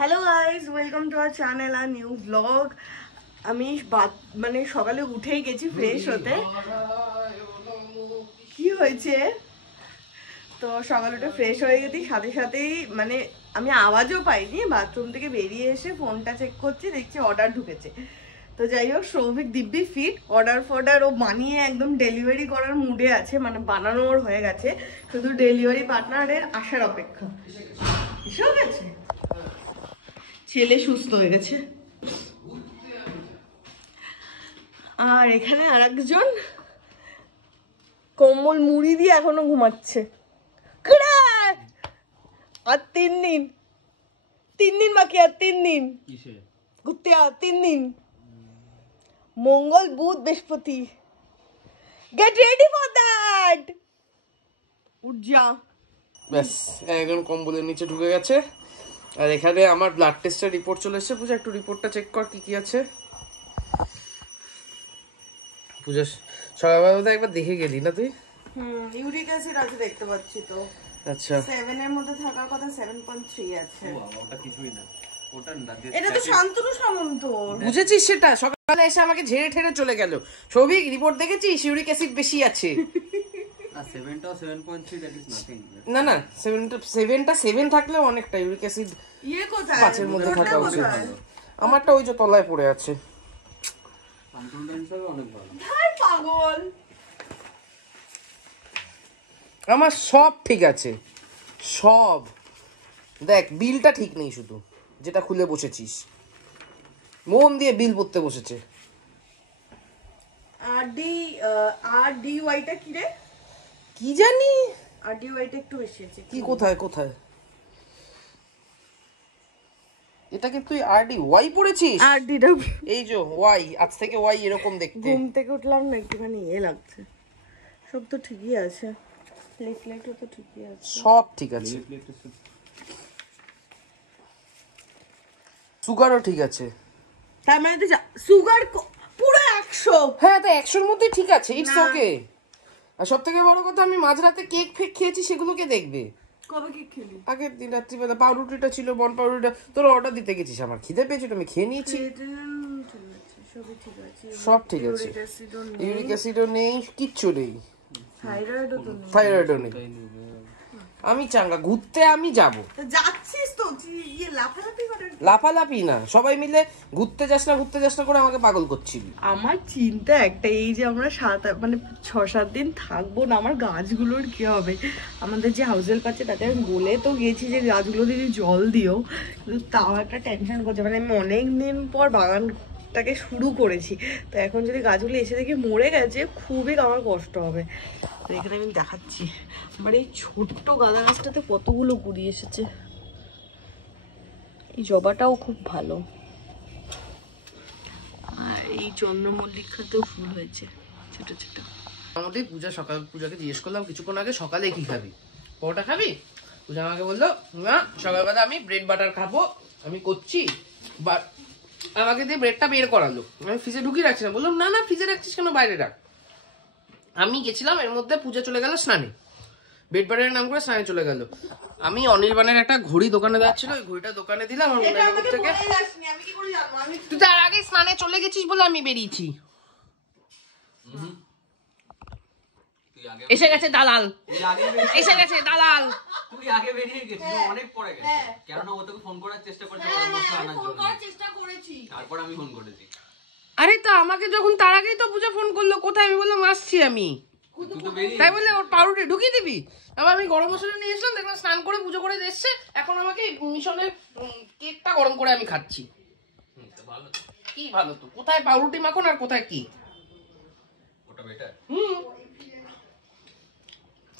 Hello guys, welcome to our channel আর new blog. আমি মানে সকালে উঠেই গেছি ফ্রেশ হতে। কি হয়েছে? তো সকালে উঠে ফ্রেশ হয়ে গেছি, সাথে সাথেই মানে আমি আওয়াজও পাইনি, বাথরুম থেকে বেরিয়ে এসে ফোনটা চেক করছি, দেখছি অর্ডার ঢুকেছে। তো যাই হোক, সৌভিক দিব্যি ফিট, অর্ডার ও বানিয়ে একদম ডেলিভারি করার মুডে আছে, মানে বানানোর হয়ে গেছে, শুধু ডেলিভারি পার্টনারের আসার অপেক্ষা। এসেও গেছে, ছেলে সুস্থ হয়ে গেছে। আর এখানে আরেকজন কম্বল মুড়ি দিয়ে এখনো ঘুমাচ্ছে। আর 3 দিন বাকি, আর 3 দিন ঘুরতে, আর 3 দিন, মঙ্গল বুধ বৃহস্পতি। Get ready for that. উঠ যা। ব্যাস একজন কম্বলের নিচে ঢুকে গেছে। আর এখানে আমার ব্লাড টেস্টের রিপোর্ট চলে এসেছে। পূজা একটু রিপোর্টটা চেক কর কি কি আছে। পূজা সকালবেলা একবার দেখে গেলি না তুই? ইউরিক অ্যাসিড আছে দেখতে পাচ্ছি তো। আচ্ছা, 7 এর মধ্যে থাকার কথা, 7.3 আছে। ওটা কিছুই না, ওটা না। এটা তো শান্তনু সামন্ত। বুঝেছিস? সেটা সকালে এসে আমাকে ঝেড়ে ঠেড়ে চলে গেল। সৌভিক রিপোর্ট দেখেছিস? ইউরিক অ্যাসিড বেশি আছে। না 7.3 দ্যাট ইজ নাথিং। না 7টা 7 থাকলেও অনেকটা। ইউরিক অ্যাসিড কোথায় 5 এর মধ্যে থাকা উচিত। আমারটা ওই যে তলায় পড়ে আছে। কন্ট্রোল হিসেবে অনেক ভালো। ভাই পাগল। আমার সব ঠিক আছে, সব। দেখ বিলটা ঠিক নেই, শুধু যেটা খুলে বসেছিস, মন দিয়ে বিল পড়তে বসেছে। আর ডি ওয়াইটা কি রে? কি জানি, আর ডি ওয়াইটা একটু বেশি আছে। কি কোথায় এটাকে তুই আরডি ওয়াই পড়েছিস? আর ডিটা এই যে ওয়াই, আজ থেকে ওয়াই এরকম দেখতে। ঘুম থেকে উঠলাম না, একটুখানি লাগছে। সব তো ঠিকই আছে, প্লেটলেটও তো ঠিকই আছে, সব ঠিক আছে। সুগারও ঠিক আছে। তার মানে তো সুগার পুরো 100। হ্যাঁ, তো 100-র মধ্যে ঠিক আছে, ইটস ওকে। আর সব থেকে বড় কথা, আমি মাঝরাতে কেক ফেক খেয়েছি, সেগুলোকে দেখবে। কবে কেক খেলি? আগের দিন রাত্রিবেলা পাউরুটিটা ছিল, বন পাউরুটিটা তোর অর্ডার দিতে গেছিস, আমার খিদে পেয়েছে, আমি খেয়ে নিয়েছি। সব ঠিক আছে, ইউরিক অ্যাসিডও নেই, কিচ্ছু নেই, থাইরয়েডও নেই। আমি চাঙ্গা, ঘুরতে আমি যাবো। যাচ্ছিস তো, লাফালাফি না, সবাই মিলে ঘুরতে যাস না করে আমাকে পাগল করছিল। আমার চিন্তা একটা, এই যে আমরা 6-7 দিন থাকবো না, আমার গাছগুলোর কি হবে? আমাদের যে হাউস হেল্প আছে তাতে আমি বলে তো গেছি যে গাছগুলো যদি জল দিও, কিন্তু তাও একটা টেনশন করছে। মানে আমি অনেকদিন পর বাগানটাকে শুরু করেছি, তো এখন যদি গাছগুলো এসে দেখি মরে গেছে, খুবই আমার কষ্ট হবে। তো এখানে আমি দেখাচ্ছি আমার এই ছোট্ট গাঁদা গাছটাতে কতগুলো কুড়ি এসেছে। এই জবাটাও খুব ভালো, আর এই চন্দ্রমল্লিকাতেও ফুল হয়েছে ছোট ছোট। আমাদের পূজাকে জিজ্ঞেস করলাম কিছুক্ষণ আগে, সকালে কি খাবি? পরোটা খাবি? পূজা আমাকে বললো না, সকালবেলা আমি ব্রেড বাটার খাবো, আমি করছি। আমাকে দিয়ে ব্রেডটা বের করালো, আমি ফ্রিজে ঢুকিয়ে রাখছি না। বললাম না ফ্রিজে রাখছিস কেন, বাইরে রাখ। আমি গেছিলাম, এর মধ্যে পূজা চলে গেল স্নানে, ব্রেড বাটারের নাম করে স্নানে চলে গেল। আমি অনির্বাণের একটা ঘড়ি দোকানে যাচ্ছিল, ওই ঘড়িটা দোকানে দিলাম। তুই তার আগে স্নানে চলে গেছিস বলে আমি বেরিয়েছি। এসে গেছে দালাল, এসে গেছে দালাল। তুই আগে বেরিয়ে গেছিস, অনেক পরে গেছে। কেন না ও তোকে ফোন করার চেষ্টা করেছে, তারপর আমি ফোন করেছি। আরে তো আমাকে যখন তার আগেই তো পূজা ফোন করলো, কোথায়? আমি বললাম আসছি আমি, তাই বলে ওর পাউরুটি ঢুকিয়ে দিবি। আবার আমি গরম মশলা নিয়ে এসলাম, দেখলাম স্নান করে পুজো করে এসছে, এখন আমাকে মিশনের কেকটা গরম করে আমি খাচ্ছি। কি ভালো তো, কোথায় পাউরুটি মাখন আর কোথায় কি? ওটা বেটার।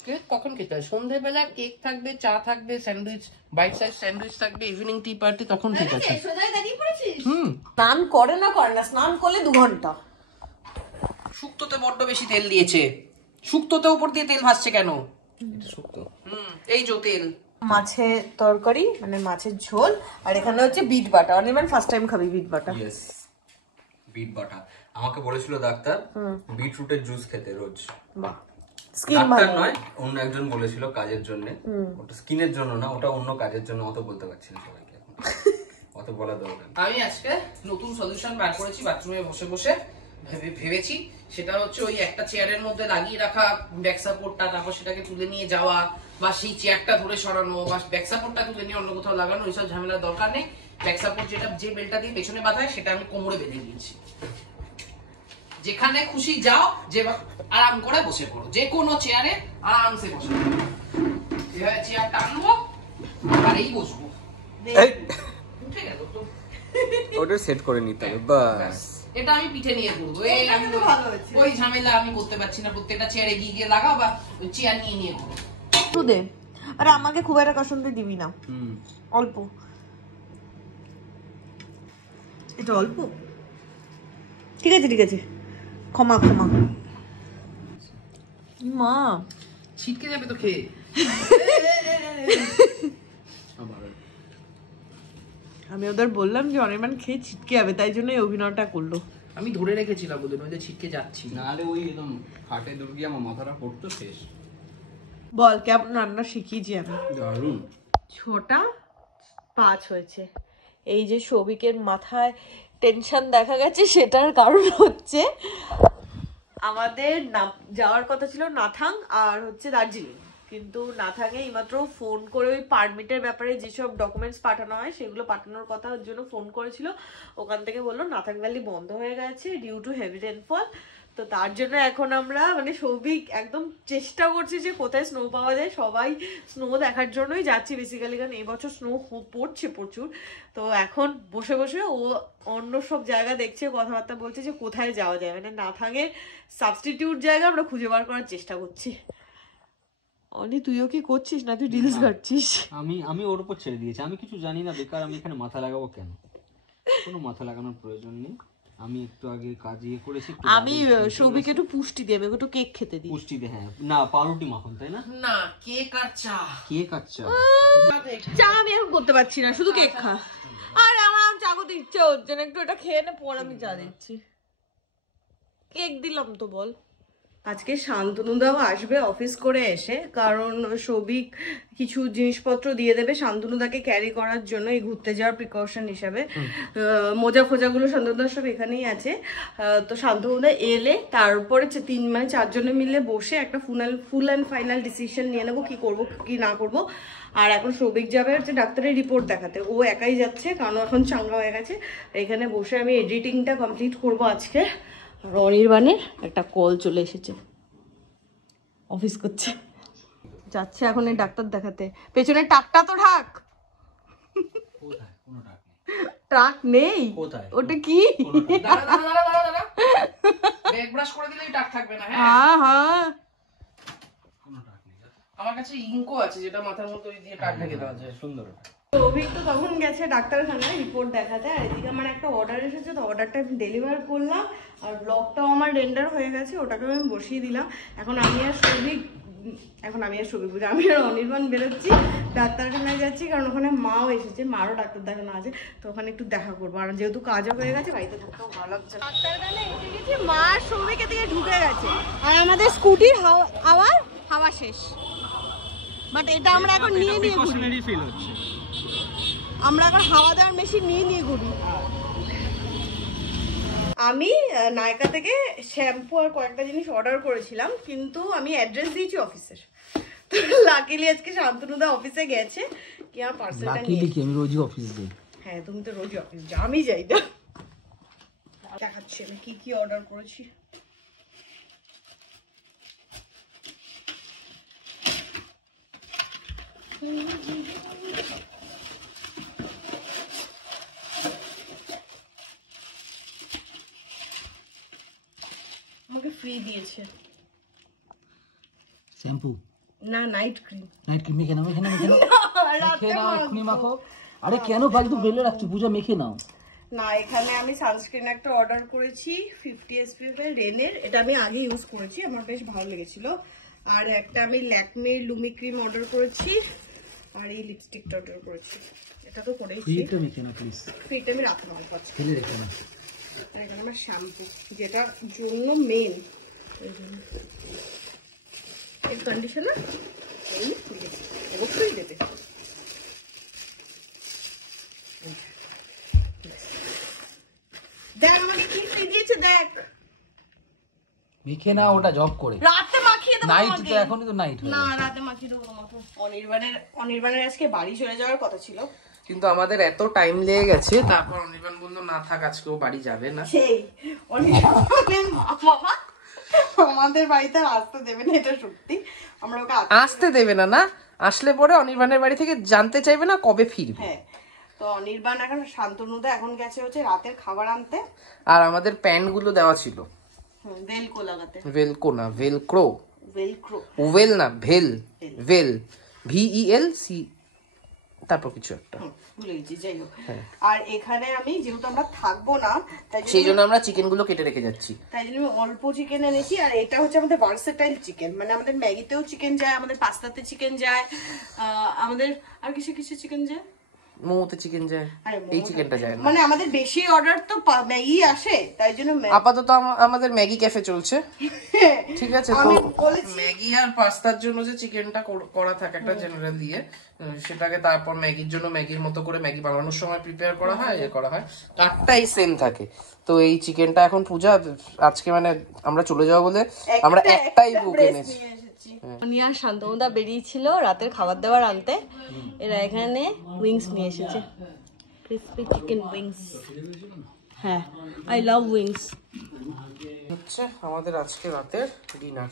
কেক কখন খেতে হয়? সন্ধ্যেবেলা কেক থাকবে, চা থাকবে, স্যান্ডউইচ, বাইট সাইজ স্যান্ডউইচ থাকবে, ইভিনিং টি পার্টি, তখন ঠিক আছে। স্নান করে না স্নান করলে 2 ঘন্টা। শুক্তোতে বড্ড বেশি তেল দিয়েছে। শুক্তোতে উপর দিয়ে তেল ভাসছে কেন? শুক্তো। এই যে তেল। মাছের তরকারি, মানে মাছের ঝোল, আর এখানে হচ্ছে বিট বাটা। অনির্বাণ ফার্স্ট টাইম খাবি বিট বাটা? ইয়েস, বিট বাটা। আমাকে বলেছিল ডাক্তার বিটরুটের জুস খেতে রোজ। বাহ, ডাক্তার নয়, অন্য একজন বলেছিল কাজের জন্য। ওটা স্কিনের জন্য না, ওটা অন্য কাজের জন্য, অত বলতে পারছি না সবাইকে এখন। তো বলা দরকার। আমি আজকে নতুন সলিউশন বার করেছি বাথরুমে বসে বসে ভেবেছি। সেটা হচ্ছে ওই একটা চেয়ারের মধ্যে লাগিয়ে রাখা ব্যাক সাপোর্টটা, তারপর সেটাকে তুলে নিয়ে যাওয়া, বা সেই চেয়ারটা ধরে সরানো, বা ব্যাক সাপোর্টটা তুলে নিয়ে অন্য কোথাও লাগানো, এইসব ঝামেলার দরকার নেই। ব্যাক সাপোর্ট যেটা যে বেলটা দিয়ে পেছনে বাঁধা হয় সেটা আমি কোমরে বেঁধে দিয়েছি। যেখানে খুশি যাও, যে আরাম করে বসে পড়ো, যে কোনো চেয়ারে আরামসে বসে পড়ো। এভাবে চেয়ারটা আনবো আর এই বসবো, উঠে গেল তো। ওটা সেট করে নিতে হবে বাস। এটা আমি পিঠে নিয়ে করবো, ওই ঝামেলা আমি করতে পারছি না। প্রত্যেকটা চেয়ারে গিয়ে গিয়ে লাগাও, বা চেয়ার নিয়ে নিয়ে করো। একটু দে, আর আমাকে খুব একটা কাসুন্দি দিবি না, অল্প, এটা অল্প। ঠিক আছে ঠিক আছে, ক্ষমা ক্ষমা। মা ছিটকে যাবে তো খেয়ে। আমি ওদের বললাম যে অনির্বাণ খেয়ে ছিটকে যাবে, তাই জন্য এই অভিনয়টা করলো। আমি ধরে রেখেছিলাম ওদের, নইলে ছিটকে যাচ্ছি। নাহলে ওই একদম হাটে দুর্গি আমার মাথাটা পড়তো শেষ। বল কেমন রান্না শিখিয়েছি আমি? দারুণ। 6টা 5 হয়েছে। এই যে সৌভিকের মাথায় টেনশন দেখা গেছে, সেটার কারণ হচ্ছে আমাদের যাওয়ার কথা ছিল নাথাং আর হচ্ছে দার্জিলিং, কিন্তু নাথাংয়ে এইমাত্র ফোন করে ওই পারমিটের ব্যাপারে যেসব ডকুমেন্টস পাঠানো হয় সেগুলো পাঠানোর কথার জন্য ফোন করেছিল। ওখান থেকে বললো নাথাং ভ্যালি বন্ধ হয়ে গেছে ডিউ টু হেভি রেনফল। তো তার জন্য এখন আমরা মানে সৌভিক একদম চেষ্টা করছি যে কোথায় স্নো পাওয়া যায়। সবাই স্নো দেখার জন্যই যাচ্ছি বেসিক্যালি, কারণ এই বছর স্নো পড়ছে প্রচুর। তো এখন বসে বসে ও অন্য সব জায়গা দেখছে, কথাবার্তা বলছে যে কোথায় যাওয়া যায়, মানে নাথাংয়ের সাবস্টিটিউট জায়গা আমরা খুঁজে বার করার চেষ্টা করছি। অনি তুইও কি করছিস না তুই রিলস ঘাটছিস? আমি ওর উপর ছেড়ে দিয়েছি, আমি কিছু জানি না, বেকার আমি এখানে মাথা লাগাবো কেন? কোনো মাথা লাগানোর প্রয়োজন নেই। আমি একটু আগে কাজ করেছি, আমি সৌভিকে একটু পুষ্টি দিই, আমি একটু কেক খেতে দিই। পুষ্টি দে, হ্যাঁ না পাউরুটি মাখন, তাই না? না কেক আর চা। কেক আর চা? চা আমি এখন করতে পারছি না, শুধু কেক খা। আর আমার চা করতে ইচ্ছে হচ্ছে না, একটু এটা খেয়ে নে, পর আমি চা দিচ্ছি। কেক দিলাম তো বল। আজকে শান্তনুদাও আসবে অফিস করে এসে, কারণ সৌভিক কিছু জিনিসপত্র দিয়ে দেবে শান্তনুদাকে ক্যারি করার জন্য এই ঘুরতে যাওয়ার প্রিকশন হিসাবে। মোজা ফোজাগুলো শান্তনুদার সব এখানেই আছে। তো শান্তনুদা এলে তারপরে 4 জনে মিলে বসে একটা ফুল অ্যান্ড ফাইনাল ডিসিশন নিয়ে নেবো কি করবো কি না করবো। আর এখন সৌভিক যাবে হচ্ছে ডাক্তারের রিপোর্ট দেখাতে, ও একাই যাচ্ছে কারণ এখন চাঙ্গা হয়ে গেছে। এখানে বসে আমি এডিটিংটা কমপ্লিট করবো আজকে। অনির্বাণের একটা কল চলে এসেছে, অফিস করছে, যাচ্ছে এখন এই ডাক্তার দেখাতে। পেছনে টাকটা তো ঢাক। ট্রাক নেই, ওটা কি? হ্যাঁ হ্যাঁ, আমার কাছে ইঙ্কো আছে যেটা মাথার মধ্যে দিয়ে টাক ঢেকে দেওয়া যায়, সুন্দর। সৌভিক তো তখন গেছে ডাক্তারখানায় রিপোর্ট দেখাতে, আর এদিকে আমার একটা অর্ডার এসেছে, তো অর্ডারটা আমি ডেলিভার করলাম, আর ব্লগটাও আমার রেন্ডার হয়ে গেছে, ওটাকে আমি বসিয়ে দিলাম। এখন আমি আর সৌভিক বুঝে আমি আর অনির্বাণ বেরোচ্ছি, ডাক্তারখানায় যাচ্ছি, কারণ ওখানে মাও এসেছে, মারও ডাক্তার দেখানো আছে, তো ওখানে একটু দেখা করবো। আর যেহেতু কাজও হয়ে গেছে, বাড়িতে থাকতেও ভালো লাগছে। ডাক্তারখানায় এসে গেছি, মা আর সৌভিক এদিকে ঢুকে গেছে, আর আমাদের স্কুটির হাওয়া শেষ। বাট এটা আমরা এখন নিয়ে ঘুরি, আমরা এখন হাওয়া দেওয়ার মেশিন নিয়ে ঘুরি। আমি নায়কা থেকে শ্যাম্পু আর কয়েকটা জিনিস অর্ডার করেছিলাম, কিন্তু আমি অ্যাড্রেস দিয়েছি অফিসের। তো লাকিলি আজকে শান্তনুদা অফিসে গেছে, কি আমার পার্সেলটা নিয়ে। লাকিলি কি আমি রোজই অফিস যাই? হ্যাঁ তুমি তো রোজই অফিস যাও, আমি যাই না। দেখাচ্ছি আমি কি অর্ডার করেছি। আমাকে ফ্রি দিয়েছে শ্যাম্পু না নাইট ক্রিম। মেখে নাও এক্ষুনি মাখো। আরে কেন ফালতু ফেলে রাখছো, পূজা মেখে নাও না। এখানে আমি সানস্ক্রিন একটা অর্ডার করেছি 50 SPF এর রেনের, এটা আমি আগে ইউজ করেছি, আমার বেশ ভালো লেগেছিল। আর একটা আমি ল্যাকমির লুমি ক্রিম অর্ডার করেছি, আর এই লিপস্টিকটা অর্ডার করেছি। এটা তো করেছি, ফ্রিটা মেখে নাও প্লিজ, ফ্রিটা আমি রাখতে পারবো ফেলে রেখে নাও। আর এখানে আমার শ্যাম্পু, যেটা জন্য মেন এর কন্ডিশনার অবশ্যই দেবে। দেখ মেখে না, ওটা জব করে। রাতে মাখিয়ে দেবো নাইট তো তোমাকে। এখনই তো নাইট হয়ে না গেছে। রাতে মাখিয়ে দেবো তোমাকে। অনির্বাণের আজকে বাড়ি চলে যাওয়ার কথা ছিল, কিন্তু আমাদের এত টাইম লেগে গেছে, তারপর অনির্বাণ বললো না থাক, আজকেও বাড়ি যাবে না। সেই অনির্বাণের বাবা আমাদের বাড়িতে আর আসতে দেবে না, এটা সত্যি। আমরা ওকে আসতে দেবে না, না আসলে পরে অনির্বাণের বাড়ি থেকে জানতে চাইবে না কবে ফিরবে। হ্যাঁ, তো অনির্বাণ এখন শান্তনুদা এখন গেছে হচ্ছে রাতের খাবার আনতে। আর আমাদের প্যান্ট গুলো দেওয়া ছিল ভেলকো লাগাতে, ভেলকো না ভেলক্রো, ভেলক্রো, ওভেল না ভেল, ভেল VELC তারপর কিছু একটা। ভুলে গেছি, যাই হোক। আর এখানে আমি যেহেতু আমরা থাকবো না, সেই জন্য আমরা চিকেন গুলো কেটে রেখে যাচ্ছি। তাই জন্য আমি অল্প চিকেন এনেছি। আর এটা হচ্ছে আমাদের ভার্সেটাইল চিকেন, মানে আমাদের ম্যাগিতেও চিকেন যায়, আমাদের পাস্তাতে চিকেন যায়, আমাদের আর কিছু কিছু চিকেন যায়, মোমোতে চিকেন যায়, এই চিকেনটা যায় না। মানে আমাদের বেশি অর্ডার তো ম্যাগি আসে, তাই জন্য আপাতত আমাদের ম্যাগি ক্যাফে চলছে, ঠিক আছে। তো ম্যাগি আর পাস্তার জন্য যে চিকেনটা করা থাকে একটা জেনারেল দিয়ে, সেটাকে তারপর ম্যাগির জন্য ম্যাগির মতো করে ম্যাগি বানানোর সময় প্রিপেয়ার করা হয়, করা হয়, কাটটাই সেম থাকে। তো এই চিকেনটা এখন পূজা আজকে মানে আমরা চলে যাবো বলে আমরা একটাই বুক এনেছি। নিয়ে আর শান্তনুদা বেরিয়েছিল রাতের খাবার দাবার আনতে, এরা এখানে উইংস নিয়ে এসেছে, ক্রিসপি চিকেন উইংস। হ্যাঁ, আই লাভ উইংস। হচ্ছে আমাদের আজকে রাতের ডিনার।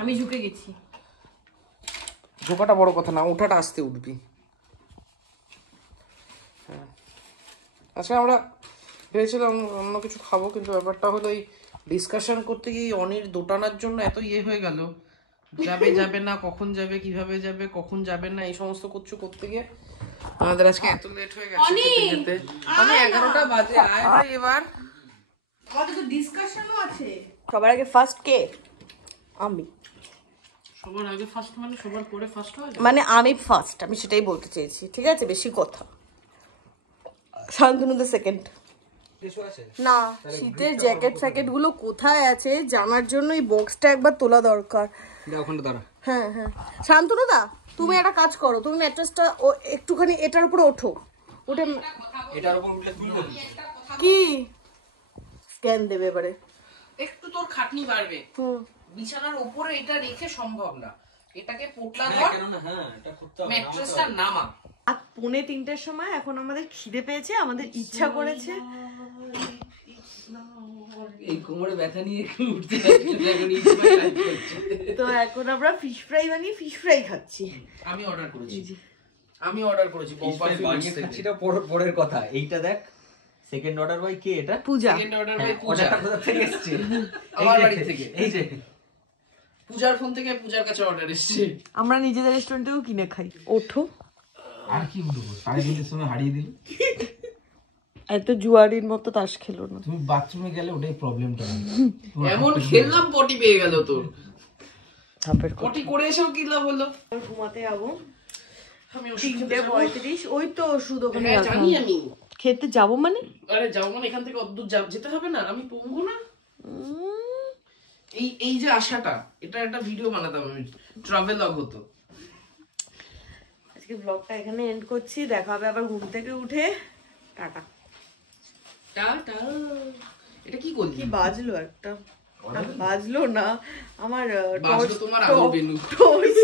আমি ঝুঁকে গেছি। ঝোঁকাটা বড় কথা না, ওঠাটা আসতে উঠবি। আজকে আমরা ভেবেছিলাম অন্য কিছু খাবো, কিন্তু ব্যাপারটা হলো এই ডিসকাশন করতে গিয়ে অনির দোটানার জন্য এত হয়ে গেল, যাবে যাবে না, কখন যাবে, কিভাবে যাবে, কখন যাবে না, এই সমস্ত করতে গিয়ে আমাদের আজকে এত লেট হয়ে গেছে। আমি 11টা বাজে আয় ভাই, এবার আমাদের তো ডিসকাশনও আছে। সবার আগে ফার্স্ট কে? আমি। সবার আগে ফার্স্ট মানে সবার পরে ফার্স্ট হয়, মানে আমি ফার্স্ট, আমি সেটাই বলতে চেয়েছি, ঠিক আছে? বেশি কথা। শান্তনুদা সেকেন্ড। না, শীতের জ্যাকেট ফ্যাকেট গুলো কোথায় আছে জানার জন্য এই বক্সটা একবার তোলা দরকার। হ্যাঁ হ্যাঁ, শান্তনুদা তুমি একটা কাজ করো, তুমি ম্যাট্রেসটা একটুখানি এটার উপরে ওঠো, উঠে এটার উপর উঠলে খুলবে কি স্ক্যান দেবে এবারে, একটু তোর খাটনি বাড়বে। বিছানার উপরে এটা রেখে সম্ভব না, এটাকে পোটলা ধর, হ্যাঁ এটা করতে হবে, ম্যাট্রেসটা নামা। আর 2:45-র সময় এখন আমাদের খিদে পেয়েছে, আমাদের ইচ্ছা করেছে। এই কোমরে ব্যথা নিয়ে উঠতে তো এখন আমরা ফিশ ফ্রাই বানিয়ে ফিশ ফ্রাই খাচ্ছি। আমি অর্ডার করেছি খাচ্ছিটা পরের কথা। এইটা দেখ, সেকেন্ড অর্ডার বাই কে? এটা পূজা। সেকেন্ড অর্ডার বাই পূজা, অর্ডারটা কোথা থেকে এসেছে? আমার বাড়ি থেকে। এই যে পূজার ফোন থেকে পূজার কাছে অর্ডার এসেছে। আমরা নিজেদের রেস্টুরেন্টেও কিনে খাই। ওঠো। আর কি বলবো, 3:30-এর সময় হারিয়ে দিল। এত জুয়ারির মতো তাস খেলো না। তুমি বাথরুমে গেলে ওটাই প্রবলেমটা। এমন খেললাম পটি পেয়ে গেল তোর। ধাপের পটি করে এসেও কি লাভ হলো? ঘুমাতে যাবো। আমি 3:35, ওই তো ওষুধ ওখানে জানি আমি। খেতে যাবো মানে? আরে যাবো মানে এখান থেকে অদ্দূর যেতে হবে না, আমি পঙ্গু না। এই যে আশাটা, এটা একটা ভিডিও বানাতাম আমি, ট্রাভেলগ হতো। আজকে ব্লগটা এখানে এন্ড করছি, দেখা হবে আবার ঘুম থেকে উঠে। Tata tata. এটা কি করলি? কি বাজলো একটা? বাজলো না, আমার বাজলো তোমার আলো বেলুন। টোস্ট